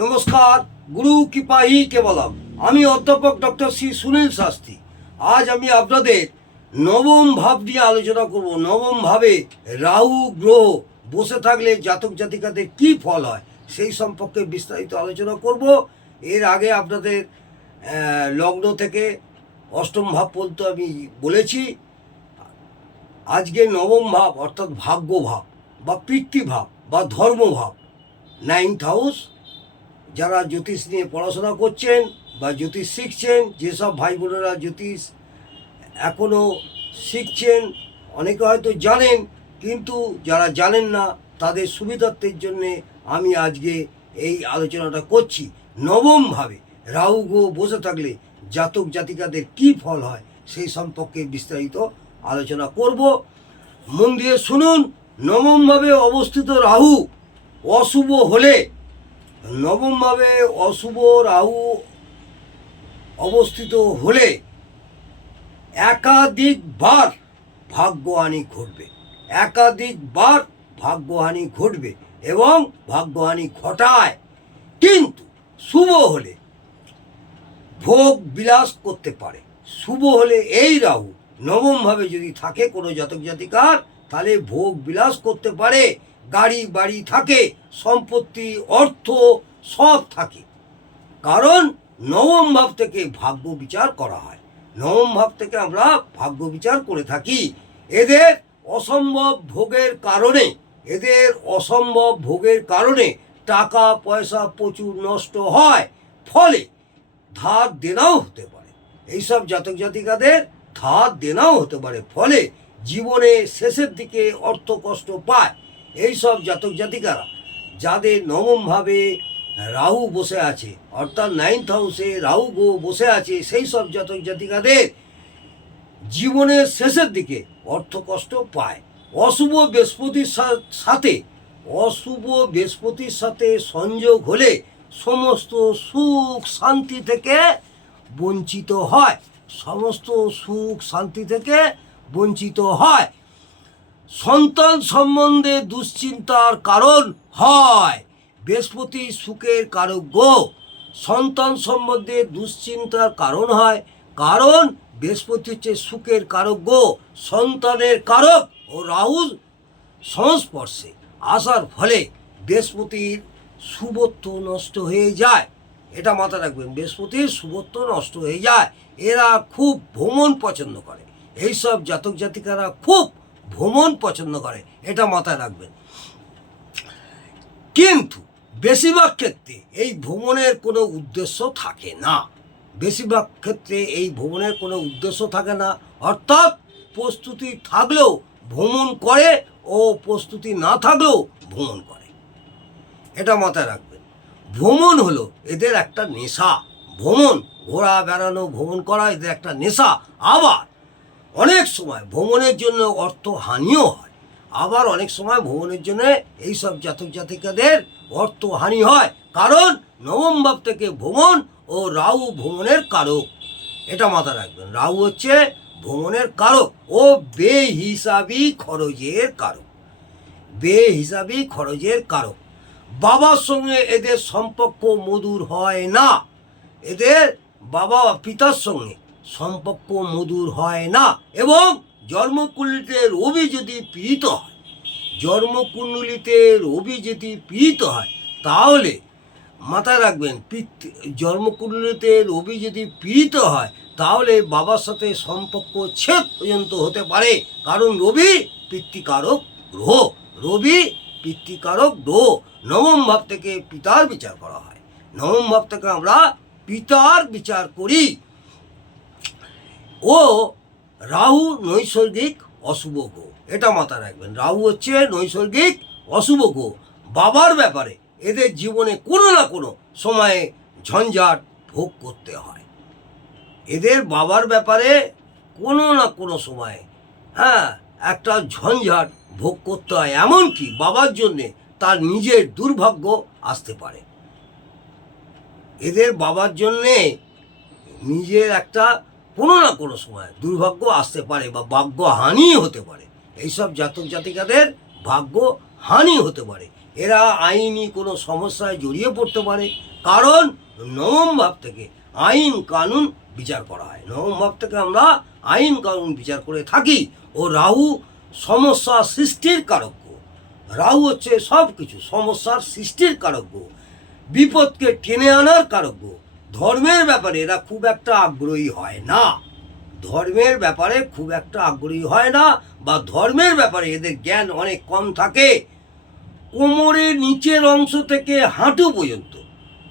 নমস্কার, গুরু কৃপা ই কেবলম। আমি অধ্যাপক ডক্টর শ্রী সুনীল শাস্ত্রী। আজ আমি আপনাদের নবম ভাব নিয়ে আলোচনা করব। নবম ভাবে রাহু গ্রহ বসে থাকলে জাতক জাতিকাদের কি ফল হয় সেই সম্পর্কে বিস্তারিত আলোচনা করব। এর আগে আপনাদের লগ্ন থেকে অষ্টম ভাব পর্যন্ত আমি বলেছি। আজকে নবম ভাব অর্থাৎ ভাগ্য ভাব বা পিতৃভাব বা ধর্মভাব, 9th হাউস। যারা জ্যোতিষ নিয়ে পড়াশোনা করছেন বা জ্যোতিষ শিখছেন, যেসব ভাই বোনেরা জ্যোতিষ এখনও শিখছেন, অনেকে হয়তো জানেন, কিন্তু যারা জানেন না তাদের সুবিধার্থের জন্যে আমি আজকে এই আলোচনাটা করছি। নবমভাবে রাহু গ্রহ বসে থাকলে জাতক জাতিকাদের কী ফল হয় সেই সম্পর্কে বিস্তারিত আলোচনা করব। মন দিয়ে শুনুন। নবমভাবে অবস্থিত রাহু অশুভ হলে, নবমভাবে অশুভ রাহু অবস্থিত হলে একাধিকবার ভাগ্যহানি ঘটবে, একাধিকবার ভাগ্যহানি ঘটবে এবং ভাগ্যহানি ঘটায়। কিন্তু শুভ হলে ভোগ বিলাস করতে পারে। শুভ হলে এই রাহু নবমভাবে যদি থাকে কোনো জাতক জাতিকার, তাহলে ভোগ বিলাস করতে পারে, গাড়ি বাড়ি থাকে, সম্পত্তি অর্থ সব থাকে। কারণ নবম ভাব থেকে ভাগ্য বিচার করা হয়, নবম ভাব থেকে আমরা ভাগ্য বিচার করে থাকি। এদের অসম্ভব ভোগের কারণে, এদের অসম্ভব ভোগের কারণে টাকা পয়সা প্রচুর নষ্ট হয়, ফলে ধার দেনাও হতে পারে। এইসব জাতক জাতিকাদের ধার দেনাও হতে পারে, ফলে জীবনে শেষের দিকে অর্থ কষ্ট পায়। এইসব জাতক জাতিকারা যাদের নবমভাবে রাহু বসে আছে, অর্থাৎ 9th হাউসে রাহু গ্রহ বসে আছে, সেই সব জাতক জাতিকাদের জীবনের শেষের দিকে অর্থ কষ্ট পায়। অশুভ বৃহস্পতির সাথে, অশুভ বৃহস্পতির সাথে সংযোগ হলে সমস্ত সুখ শান্তি থেকে বঞ্চিত হয়, সমস্ত সুখ শান্তি থেকে বঞ্চিত হয়। সন্তান সম্বন্ধে দুশ্চিন্তার কারণ হয়। বৃহস্পতি সুখের কারক গ্রহ, সন্তান সম্বন্ধে দুশ্চিন্তার কারণ হয়, কারণ বৃহস্পতি হচ্ছে সুখের কারক গ্রহ, সন্তানের কারক। ও রাহুর সংস্পর্শে আসার ফলে বৃহস্পতির শুভত্ব নষ্ট হয়ে যায়। এটা মাথায় রাখবেন, বৃহস্পতির শুভত্ব নষ্ট হয়ে যায়। এরা খুব ভ্রমণ পছন্দ করে, এইসব জাতক জাতিকারা খুব ভ্রমণ পছন্দ করে, এটা মাথায় রাখবেন। কিন্তু বেশিরভাগ ক্ষেত্রে এই ভ্রমণের কোনো উদ্দেশ্য থাকে না, বেশিরভাগ ক্ষেত্রে এই ভ্রমণের কোনো উদ্দেশ্য থাকে না। অর্থাৎ প্রস্তুতি থাকলেও ভ্রমণ করে ও প্রস্তুতি না থাকলেও ভ্রমণ করে, এটা মাথায় রাখবেন। ভ্রমণ হলো এদের একটা নেশা, ভ্রমণ, ঘোরা বেড়ানো ভ্রমণ করা এদের একটা নেশা। আবার অনেক সময় ভ্রমণের জন্য অর্থ হানিও হয়, আবার অনেক সময় ভ্রমণের জন্য এইসব জাতক জাতিকাদের অর্থ হানি হয়, কারণ নবম ভাব থেকে ভ্রমণ ও রাহু ভ্রমণের কারক, এটা মাথায় রাখবেন। রাহু হচ্ছে ভ্রমণের কারক ও বেহিসাবি খরচের কারক, বেহিসাবি খরচের কারক। বাবার সঙ্গে এদের সম্পর্ক মধুর হয় না, এদের বাবা পিতার সঙ্গে সম্পর্ক মধুর হয় না। এবং জন্মকুণ্ডলিতে রবি যদি পীড়িত হয়, জন্মকুণ্ডলিতে রবি যদি পীড়িত হয়, তাহলে মাথায় রাখবেন, জন্মকুণ্ডলিতে রবি যদি পীড়িত হয় তাহলে বাবার সাথে সম্পর্ক ছেদ পর্যন্ত হতে পারে। কারণ রবি পিতৃকারক গ্রহ, রবি পিতৃকারক গ্রহ। নবম ভাব থেকে পিতার বিচার করা হয়, নবম ভাব থেকে আমরা পিতার বিচার করি। ও রাহু নৈসর্গিক অশুভ গ্রহ, এটা মাথায় রাখবেন। রাহু হচ্ছে নৈসর্গিক অশুভ গ্রহ। বাবার ব্যাপারে এদের জীবনে কোনো না কোনো সময়ে ঝঞ্ঝাট ভোগ করতে হয়, এদের বাবার ব্যাপারে কোনো না কোনো সময়ে একটা ঝঞ্ঝাট ভোগ করতে হয়। এমনকি বাবার জন্যে তার নিজের দুর্ভাগ্য আসতে পারে, এদের বাবার জন্যে নিজের একটা কোনো না কোনো সময় দুর্ভাগ্য আসতে পারে বা ভাগ্য হানি হতে পারে। এইসব জাতক জাতিকাদের ভাগ্য হানি হতে পারে। এরা আইনি কোনো সমস্যায় জড়িয়ে পড়তে পারে, কারণ নবম ভাব থেকে আইন কানুন বিচার করা হয়। নবম ভাব থেকে আমরা আইন কানুন বিচার করে থাকি। ও রাহু সমস্যা সৃষ্টির কারক গ্রহ। রাহু হচ্ছে সব কিছু সমস্যার সৃষ্টির কারক গ্রহ, বিপদকে টেনে আনার কারক গ্রহ। ধর্মের ব্যাপারে এরা খুব একটা আগ্রহী হয় না, ধর্মের ব্যাপারে খুব একটা আগ্রহী হয় না, বা ধর্মের ব্যাপারে এদের জ্ঞান অনেক কম থাকে। কোমরের নিচের অংশ থেকে হাঁটু পর্যন্ত,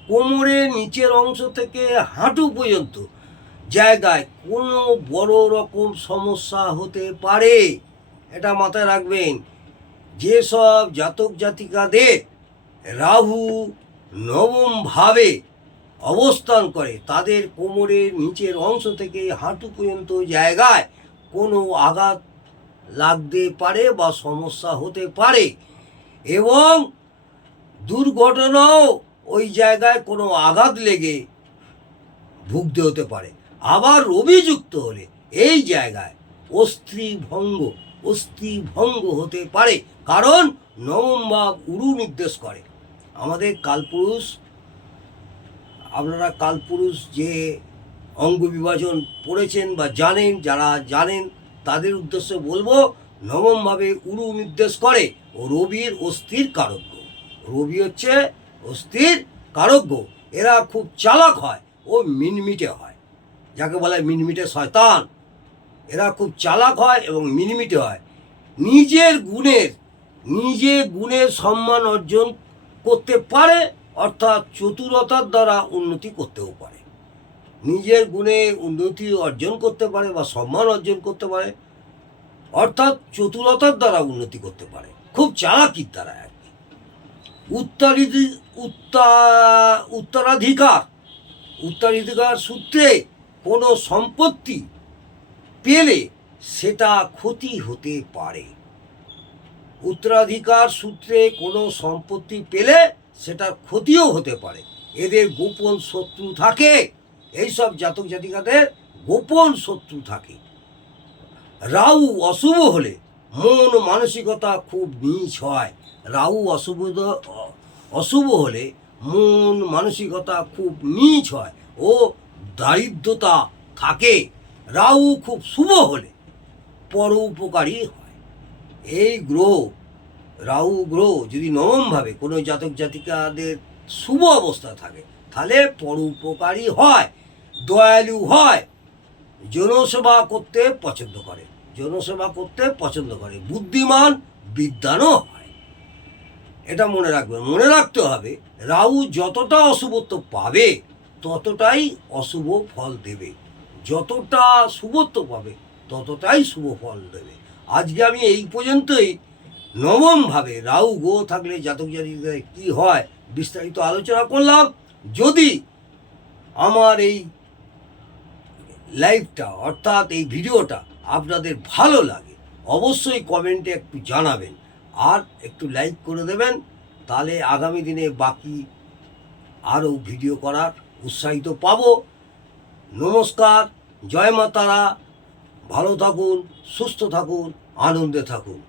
কোমরের নিচের অংশ থেকে হাঁটু পর্যন্ত জায়গায় কোনো বড় রকম সমস্যা হতে পারে। এটা মাথায় রাখবেন। যেসব জাতক জাতিকাদের রাহু নবম ভাবে অবস্থান করে তাদের কোমরের নিচের অংশ থেকে হাঁটু পর্যন্ত জায়গায় কোনো আঘাত লাগতে পারে বা সমস্যা হতে পারে, এবং দুর্ঘটনাও ওই জায়গায় কোনো আঘাত লেগে ভুগতে হতে পারে। আবার রবি যুক্ত হলে এই জায়গায় অস্থি ভঙ্গ হতে পারে, কারণ নবম ভাব উরু নির্দেশ করে। আমাদের কালপুরুষ, আপনারা কালপুরুষ যে অঙ্গ বিভাজন পড়েছেন বা জানেন, যারা জানেন তাদের উদ্দেশ্যে বলবো, নবমভাবে উরু নির্দেশ করে ও রবির অস্থির কারক। রবি হচ্ছে অস্থির কারক। এরা খুব চালাক হয় ও মিনমিটে হয়, যাকে বলা হয় মিনমিটে শয়তান। এরা খুব চালাক হয় এবং মিনমিটে হয়। নিজের গুণের সম্মান অর্জন করতে পারে, অর্থাৎ চতুরতার দ্বারা উন্নতি করতেও পারে। নিজের গুণে উন্নতি অর্জন করতে পারে বা সম্মান অর্জন করতে পারে, অর্থাৎ চতুরতার দ্বারা উন্নতি করতে পারে, খুব চালাকির দ্বারা আর কি। উত্তরাধিকার সূত্রে কোনো সম্পত্তি পেলে সেটা ক্ষতি হতে পারে। উত্তরাধিকার সূত্রে কোনো সম্পত্তি পেলে সেটার ক্ষতিও হতে পারে। এদের গোপন শত্রু থাকে, এইসব জাতক জাতিকাদের গোপন শত্রু থাকে। রাহু অশুভ হলে মন মানসিকতা খুব নীচ হয়। রাহু অশুভ হলে মন মানসিকতা খুব নীচ হয় ও দারিদ্রতা থাকে। রাহু খুব শুভ হলে পরোপকারী হয়। এই রাহু গ্রহ যদি নবমভাবে কোনো জাতক জাতিকাদের শুভ অবস্থা থাকে তাহলে পরোপকারী হয়, দয়ালু হয়, জনসেবা করতে পছন্দ করে, বুদ্ধিমান বিদ্বানও হয়। এটা মনে রাখবেন, মনে রাখতে হবে রাহু যতটা অশুভত্ব পাবে ততটাই অশুভ ফল দেবে, যতটা শুভত্ব পাবে ততটাই শুভ ফল দেবে। আজকে আমি এই পর্যন্তই নবমভাবে রাহু গ্রহ থাকলে জাতক জাতিকাদের কী হয় বিস্তারিত আলোচনা করলাম। যদি আমার এই লাইভটা অর্থাৎ এই ভিডিওটা আপনাদের ভালো লাগে অবশ্যই কমেন্টে একটু জানাবেন আর একটু লাইক করে দেবেন, তাহলে আগামী দিনে বাকি আরও ভিডিও করার উৎসাহিত পাব। নমস্কার, জয় মা তারা, ভালো থাকুন, সুস্থ থাকুন, আনন্দে থাকুন।